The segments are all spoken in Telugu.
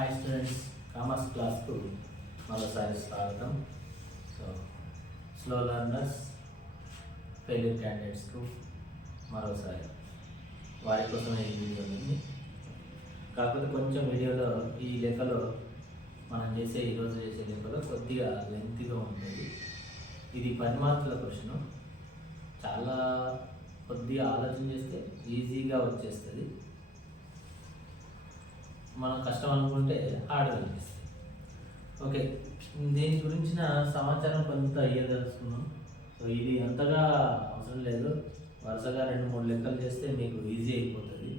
హాయ్ స్టూడెంట్స్, కామర్స్ క్లాస్కు మరోసారి స్వాగతం. సో స్లో లర్నర్స్, ఫెయిల్యూర్ క్యాండిడేట్స్కు మరోసారి వారి కోసమే ఈ వీడియో ఉంది. కాకపోతే కొంచెం వీడియోలో ఈ లెక్కలో మనం ఈరోజు చేసే లెక్కలో కొద్దిగా లెంగ్త్గా ఉంటుంది. ఇది 10 మార్కుల క్వశ్చన్. చాలా కొద్దిగా ఆలోచన చేస్తే ఈజీగా వచ్చేస్తుంది. మనం కష్టం అనుకుంటే హార్డ్గా అనిపిస్తుంది. ఓకే, దీని గురించిన సమాచారం కొంత ఇయ్యదలుచుకున్నాం. సో ఇది అంతగా అవసరం లేదు, వరుసగా 2-3 లెక్కలు చేస్తే మీకు ఈజీ అయిపోతుంది.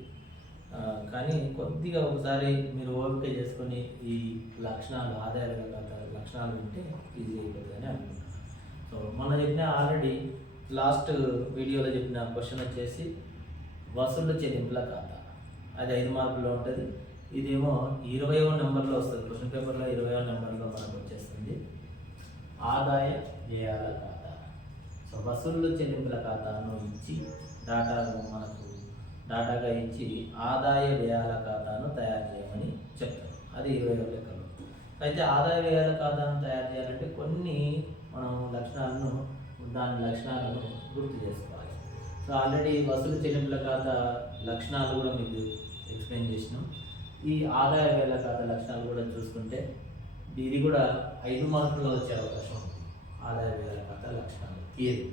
కానీ కొద్దిగా ఒకసారి మీరు ఓపిక చేసుకొని ఈ లక్షణాలు, ఆదాయాల లక్షణాలు వింటే ఈజీ అయిపోతుంది అని అనుకుంటున్నాను. సో మనం చెప్పిన ఆల్రెడీ లాస్ట్ వీడియోలో చెప్పిన క్వశ్చన్ వచ్చేసి వసూలు చెల్లింపుల ఖాతా. అది 5 మార్కుల్లో ఉంటుంది. ఇదేమో 20వ నెంబర్లో వస్తుంది. క్వశ్చన్ పేపర్లో 20వ నెంబర్లో మనకు వచ్చేస్తుంది ఆదాయ వ్యయాల ఖాతా. సో వసూళ్లు చెల్లింపుల ఖాతాను ఇచ్చి డాటాగా ఇచ్చి ఆదాయ వ్యయాల ఖాతాను తయారు చేయమని చెప్తారు. అది 20వ లెక్కలో. అయితే ఆదాయ వ్యయాల ఖాతాను తయారు చేయాలంటే కొన్ని మనం దాని లక్షణాలను గుర్తు చేసుకోవాలి. సో ఆల్రెడీ వసూలు చెల్లింపుల ఖాతా లక్షణాలు కూడా మీకు ఎక్స్ప్లెయిన్ చేసినాం. ఈ ఆదాయ వ్యయాల ఖాతా లక్షణాలు కూడా చూసుకుంటే ఇది కూడా 5 మార్కుల్లో వచ్చే అవకాశం ఉంది. ఆదాయ వ్యయాల ఖాతా లక్షణాలు థియరీ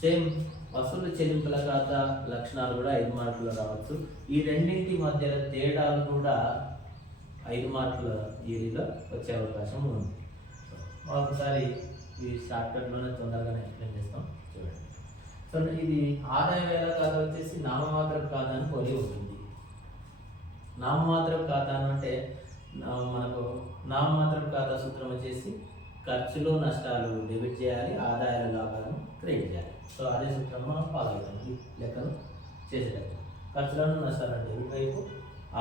సేమ్. వసూలు చెల్లింపుల ఖాతా లక్షణాలు కూడా 5 మార్కుల్లో రావచ్చు. ఈ రెండింటి మధ్య తేడాలు కూడా 5 మార్కుల థియరీలో వచ్చే అవకాశం ఉంది. ఒకసారి ఈ షార్ట్కట్లోనే తొందరగానే ఎక్స్ప్లెయిన్ చేస్తాం, చూడండి. సో ఇది ఆదాయ వ్యయాల ఖాతా వచ్చేసి నామమాత్రపు ఖాతాను పోలి ఉంటుంది. నామమాత్రపు ఖాతాను అంటే మనకు నామమాత్రపు ఖాతా సూత్రం వచ్చేసి ఖర్చులు నష్టాలు డెబిట్ చేయాలి, ఆదాయాల లాభాలను క్రెడిట్ చేయాలి. సో అదే సూత్రం మనం ఫాలో అవుతాం ఈ లెక్కలు చేసేటప్పుడు. ఖర్చులను నష్టాలను డెబిట్ వైపు,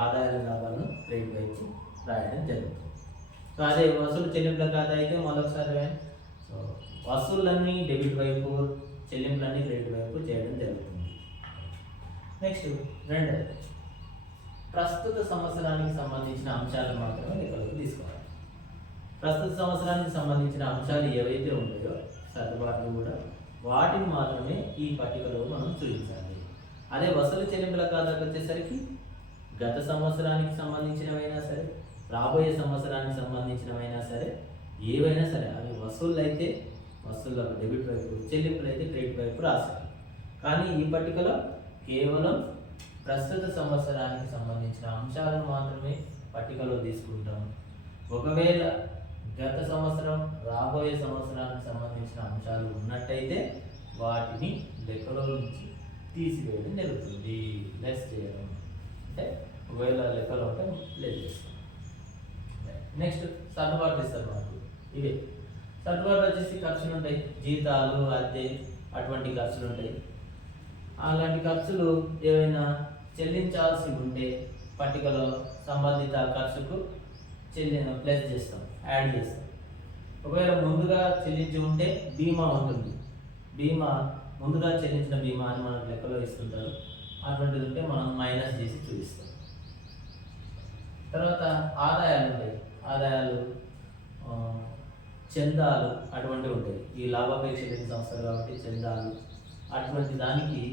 ఆదాయాల లాభాలను క్రెడిట్ వైపు రాయడం జరుగుతుంది. సో అదే వసూలు చెల్లింపుల ఖాతా అయితే మరొకసారి సో వసూళ్ళన్నీ డెబిట్ వైపు, చెల్లింపులన్నీ క్రెడిట్ వైపు చేయడం జరుగుతుంది. నెక్స్ట్ రెండవది, ప్రస్తుత సంవత్సరానికి సంబంధించిన అంశాలు మాత్రమే లెక్కలోకి తీసుకోవాలి. ప్రస్తుత సంవత్సరానికి సంబంధించిన అంశాలు ఏవైతే ఉంటాయో సర్దుబాట్లు కూడా వాటిని మాత్రమే ఈ పట్టికలో మనం చూపించాలి. అదే వసూలు చెల్లింపుల ఖాతాకు వచ్చేసరికి గత సంవత్సరానికి సంబంధించినవైనా సరే, రాబోయే సంవత్సరానికి సంబంధించినవైనా సరే, ఏవైనా సరే అవి వసూళ్ళు అయితే వసూళ్ళకు డెబిట్ వైపు, చెల్లింపులు అయితే క్రెడిట్ వైపు రాశారు. కానీ ఈ పట్టికలో కేవలం ప్రస్తుత సంవత్సరానికి సంబంధించిన అంశాలను మాత్రమే పట్టికలో తీసుకుంటాం. ఒకవేళ గత సంవత్సరం, రాబోయే సంవత్సరానికి సంబంధించిన అంశాలు ఉన్నట్టయితే వాటిని లెక్కలో నుంచి తీసివేయడం జరుగుతుంది. లెస్ చేయడం అంటే ఒకవేళ లెక్కలో ఉంటే లెస్ చేస్తాం. నెక్స్ట్ సర్దుబాట్లు ఇస్తారు మనకు. ఇవే సర్దుబాట్లు వచ్చేసి ఖర్చులు ఉంటాయి, జీతాలు, అద్దె, అటువంటి ఖర్చులు ఉంటాయి. అలాంటి ఖర్చులు ఏవైనా చెల్లించాల్సి ఉంటే పట్టికలో సంబంధిత ఖర్చుకు ప్లస్ చేస్తాం, యాడ్ చేస్తాం. ఒకవేళ ముందుగా చెల్లించి ఉంటే బీమా ఉంటుంది. ముందుగా చెల్లించిన బీమా అని మనకు లెక్కలో ఇస్తుంటారు. అటువంటిది ఉంటే మనం మైనస్ చేసి చూపిస్తాం. తర్వాత ఆదాయాలు ఉంటాయి. ఆదాయాలు, చందాలు అటువంటివి ఉంటాయి. ఈ లాభాపేక్ష లేని సంస్థలు కాబట్టి చందాలు, అటువంటి దానికి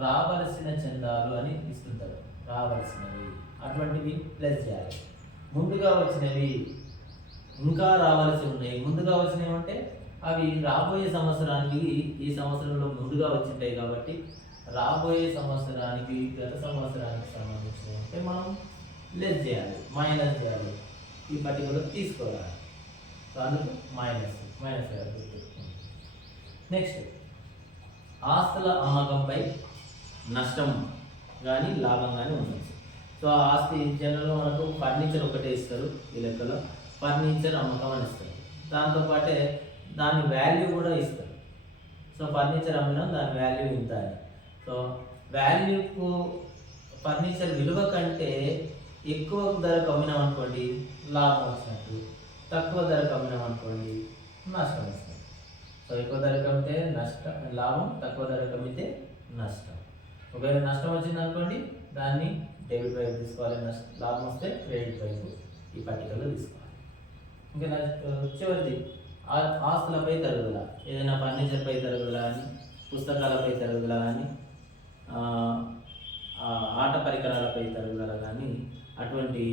రావలసిన చందాలు అని ఇస్తుంటారు. రావలసినవి అటువంటివి ప్లస్ చేయాలి. ముందుగా వచ్చినవి, ఇంకా రావాల్సి ఉన్నాయి. ముందుగా వచ్చినవి అంటే అవి రాబోయే సంవత్సరానికి, ఈ సంవత్సరంలో ముందుగా వచ్చింటాయి కాబట్టి రాబోయే సంవత్సరానికి, గత సంవత్సరానికి సంబంధించినవి అంటే మనం లెస్ చేయాలి, మైనస్ చేయాలి. ఈ పట్టికలో తీసుకోవాలి. అందుకు మైనస్ చేయాలి. నెక్స్ట్ ఆస్తుల అమ్మకంపై నష్టం కానీ లాభం కానీ ఉండొచ్చు. సో ఆ ఆస్తి జనరల్గా మనకు ఫర్నిచర్ ఒకటే ఇస్తారు. ఈ లెక్కలో ఫర్నిచర్ అమ్మకం అని ఇస్తారు. దాంతోపాటే దాని వాల్యూ కూడా ఇస్తారు. సో ఫర్నిచర్ అమ్మినా దాని వాల్యూ ఇంత అని. సో వాల్యూకు, ఫర్నిచర్ విలువ కంటే ఎక్కువ ధరకు అమ్మినాం అనుకోండి లాభం వచ్చినట్టు, తక్కువ ధరకు అమ్మినాం అనుకోండి నష్టం వస్తుంది. సో ఎక్కువ ధరకు అమ్మితే లాభం, తక్కువ ధరకు అమ్మితే నష్టం. ఒకవేళ నష్టం వచ్చింది అనుకోండి దాన్ని డెబిట్ వైపు తీసుకోవాలి, లాభం వస్తే క్రెడిట్ వైపు ఈ పట్టికలో తీసుకోవాలి. ఇంకా చివరిది ఆస్తులపై తరుగుదల, ఏదైనా ఫర్నిచర్పై తరుగుదల కానీ, పుస్తకాలపై తరుగుదల కానీ, ఆట పరికరాలపై తరుగుదల కానీ, అటువంటి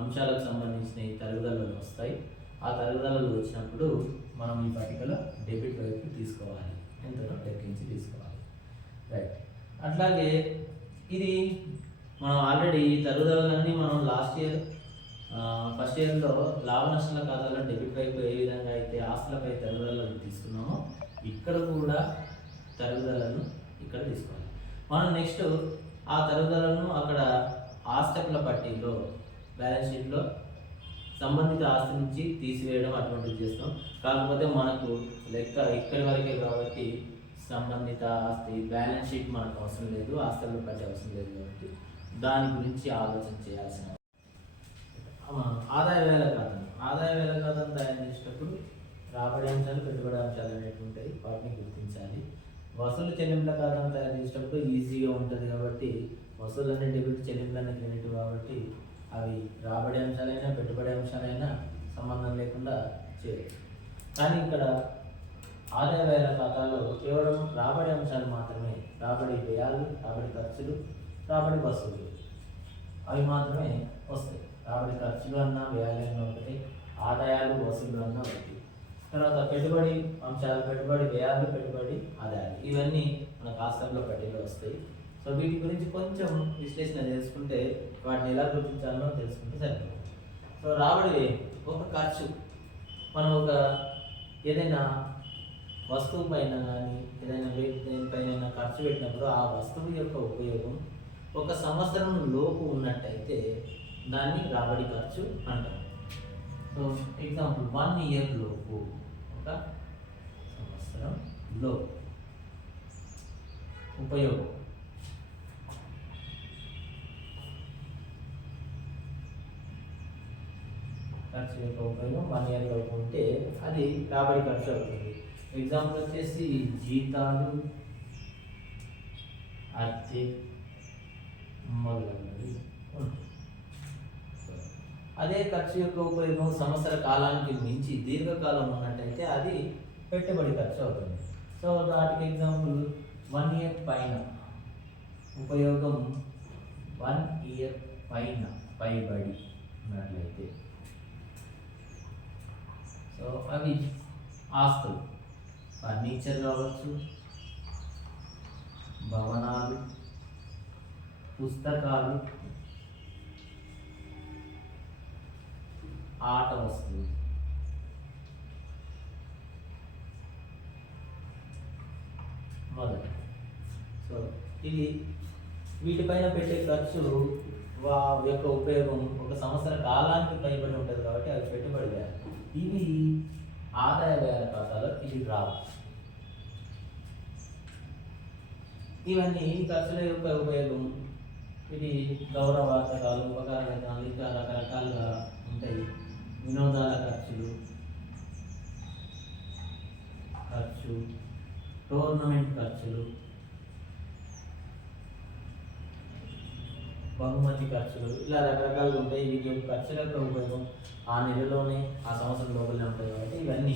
అంశాలకు సంబంధించిన ఈ తరుగుదలలు వస్తాయి. ఆ తరుగుదలలు వచ్చినప్పుడు మనం ఈ పట్టికలో డెబిట్ వైపు తీసుకోవాలి, ఎంతనో లెక్కించి తీసుకోవాలి. రైట్. అట్లాగే ఇది మనం ఆల్రెడీ తరుగుదలన్నీ మనం లాస్ట్ ఇయర్ ఫస్ట్ ఇయర్లో లాభ నష్టాల ఖాతాలో డెబిట్ వైపు ఏ విధంగా అయితే ఆస్తులపై తరుగుదలను తీసుకున్నామో ఇక్కడ కూడా తరుగుదలను ఇక్కడ తీసుకోవాలి. మనం నెక్స్ట్ ఆ తరుగుదలను అక్కడ ఆస్తుల పట్టీలో బ్యాలెన్స్ షీట్లో సంబంధిత ఆస్తి నుంచి తీసివేయడం అటువంటిది చేస్తాం. కాకపోతే మనకు లెక్క ఇక్కడి వరకే కాబట్టి సంబంధిత ఆస్తి బ్యాలెన్స్ షీట్ మనకు అవసరం లేదు, ఆస్తులను పట్టే అవసరం లేదు కాబట్టి దాని గురించి ఆలోచన చేయాల్సిన ఆదాయ వేల ఖాతాను. ఆదాయ వేల ఖాతాను తయారు చేసేటప్పుడు రాబడి అంశాలు, పెట్టుబడి అంశాలు అనేవి ఉంటాయి, వాటిని గుర్తించాలి. వసూలు చెల్లింపుల ఖాతాను తయారు చేసేటప్పుడు ఈజీగా ఉంటుంది కాబట్టి వసూలు అనే డెబిట్, చెల్లింపులు అనే క్రెడిట్ కాబట్టి అవి రాబడి అంశాలైనా పెట్టుబడి అంశాలైనా సంబంధం లేకుండా చేయొచ్చు. కానీ ఇక్కడ ఆదాయ వేల ఖాతాలో కేవలం రాబడి అంశాలు మాత్రమే, రాబడి వ్యయాలు, రాబడి ఖర్చులు, రాబడి వసూలు అవి మాత్రమే వస్తాయి. రాబడి ఖర్చులు అన్నా వ్యయాలు అన్నా ఒకటి, ఆదాయాలు వసూలు అన్నా ఒకటి. తర్వాత పెట్టుబడి అంశాలు, పెట్టుబడి వ్యయాలు, పెట్టుబడి ఆదాయాలు ఇవన్నీ మన కాస్తంలో పట్టిలో వస్తాయి. సో వీటి గురించి కొంచెం విశ్లేషణ చేసుకుంటే వాటిని ఎలా గుర్తించాలో తెలుసుకుంటే సరిపోతుంది. సో రాబడి ఒక ఖర్చు, మనం ఒక ఏదైనా వస్తువు పైన కానీ ఏదైనా దేనిపైన ఖర్చు పెట్టినప్పుడు ఆ వస్తువు యొక్క ఉపయోగం ఒక సంవత్సరం లోపు ఉన్నట్టయితే దాన్ని రాబడి ఖర్చు అంటాం. సో ఎగ్జాంపుల్ 1 ఇయర్ లోపు, ఒక సంవత్సరం లోపు ఉపయోగం ఖర్చు యొక్క ఉపయోగం 1 ఇయర్ లోపు ఉంటే అది రాబడి ఖర్చు అవుతుంది. ఎగ్జాంపుల్ వచ్చేసి జీతాలు, అద్దె మొదలైనవి. అదే ఖర్చు యొక్క ఉపయోగం సంవత్సర కాలానికి మించి దీర్ఘకాలం ఉన్నట్టయితే అది పెట్టుబడి ఖర్చు అవుతుంది. సో దానికి ఎగ్జాంపుల్ 1 ఇయర్ పైన ఉపయోగం 1 ఇయర్ పైన పైబడి ఉన్నట్లయితే సో అవి ఆస్తులు, ఫర్నిచర్ కావచ్చు, భవనాలు, పుస్తకాలు, ఆట వస్తువులు. మొదటి సో ఇది వీటిపైన పెట్టే ఖర్చు యొక్క ఉపయోగం ఒక సంవత్సర కాలానికి పైబడి ఉంటుంది కాబట్టి అవి పెట్టుబడి వ్యయాలు. ఇవి ఆదాయ వ్యయాల ఖాతాలో ఇది రావు. ఇవన్నీ ఖర్చుల యొక్క ఉపయోగం, ఇది గౌరవార్థకాలు, ఉపకార వేతనాలు, ఇంకా రకరకాలుగా ఉంటాయి. వినోదాల ఖర్చులు, టోర్నమెంట్ ఖర్చులు, బహుమతి ఖర్చులు, ఇలా రకరకాలుగా ఉంటాయి. వీటి యొక్క ఖర్చుల యొక్క ఉపయోగం ఆ నెలలోనే ఆ సంవత్సరం లోపలనే ఉంటాయి కాబట్టి ఇవన్నీ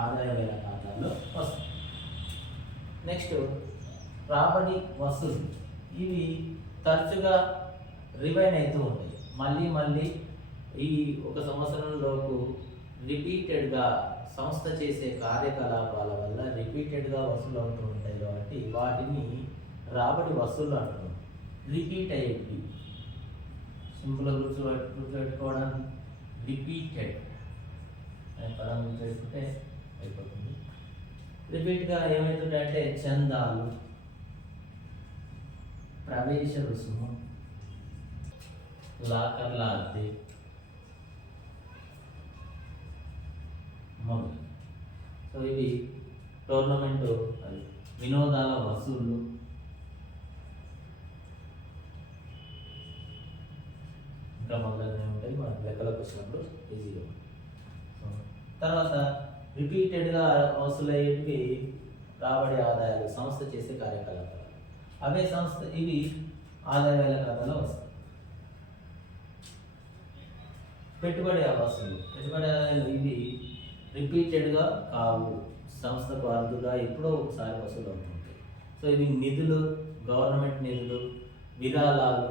ఆదాయ వేల ఖాతాల్లో వస్తాయి. నెక్స్ట్ రాబడి వసూలు. ఇవి తరచుగా రివైన్ అవుతూ ఉంటాయి, మళ్ళీ ఈ ఒక సంవత్సరంలోపు రిపీటెడ్గా సంస్థ చేసే కార్యకలాపాల వల్ల రిపీటెడ్గా వసూలు అవుతూ ఉంటాయి కాబట్టి వాటిని రాబడి వసూలు అంటున్నాం. రిపీట్ అయ్యేవి సింపుల్గా గుర్తుపెట్టుకోవడానికి రిపీటెడ్ అనే పదం గుర్తుపెట్టుకుంటే అయిపోతుంది. రిపీట్గా ఏమవుతుందంటే చందాలు, ప్రవేశ రుసుము, లాకర్ల అద్దె మొదలు. సో ఇవి టోర్నమెంట్ అది వినోదాల వసూళ్ళు, ఇంకా మొదలైనవి ఉంటాయి. మనకు లెక్కలకు వచ్చినప్పుడు ఈజీగా. తర్వాత రిపీటెడ్గా వసూలయ్యేవి రాబడి ఆదాయాలు, సంస్థ చేసే కార్యకలాపాలు. అవే సంస్థ ఇవి ఆదాయ వేల ఖాతాలో వస్తాయి. పెట్టుబడి వసూలు ఇవి రిపీటెడ్గా కావు, సంస్థకు అరుదుగా ఎప్పుడో ఒకసారి వసూలు అవుతుంటాయి. సో ఇవి నిధులు, గవర్నమెంట్ నిధులు, విరాళాలు,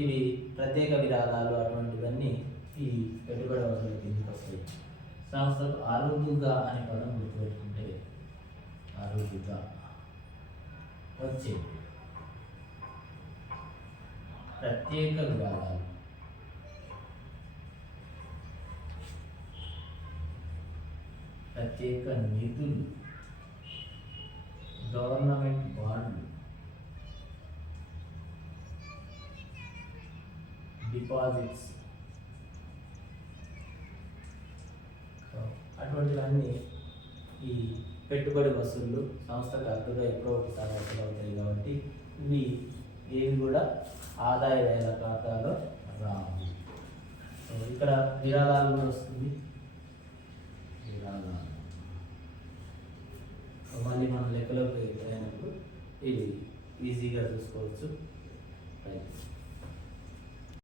ఇవి ప్రత్యేక విరాళాలు, అటువంటివన్నీ ఈ పెట్టుబడి వసూలు కిందకి వస్తాయి. సంస్థకు అరుదుగా అనే పదం గుర్తుపెట్టుకుంటే అరుదుగా వచ్చే ప్రత్యేక విరాళాలు, ప్రత్యేక నిధులు, గవర్నమెంట్ బాండ్లు, డిపాజిట్స్, అటువంటివన్నీ ఈ పెట్టుబడి వసూళ్ళు సంస్థకు అర్థంగా ఎప్పుడో ఒకసారి వసూలు అవుతాయి. కాబట్టి ఇవి ఏవి కూడా ఆదాయ వ్యయాల ఖాతాలో రావు. సో ఇక్కడ విరాళాలు కూడా వస్తుంది. విరాళాలు మళ్ళీ మనం లెక్కలోకి అయినప్పుడు ఇది ఈజీగా చూసుకోవచ్చు. రైట్.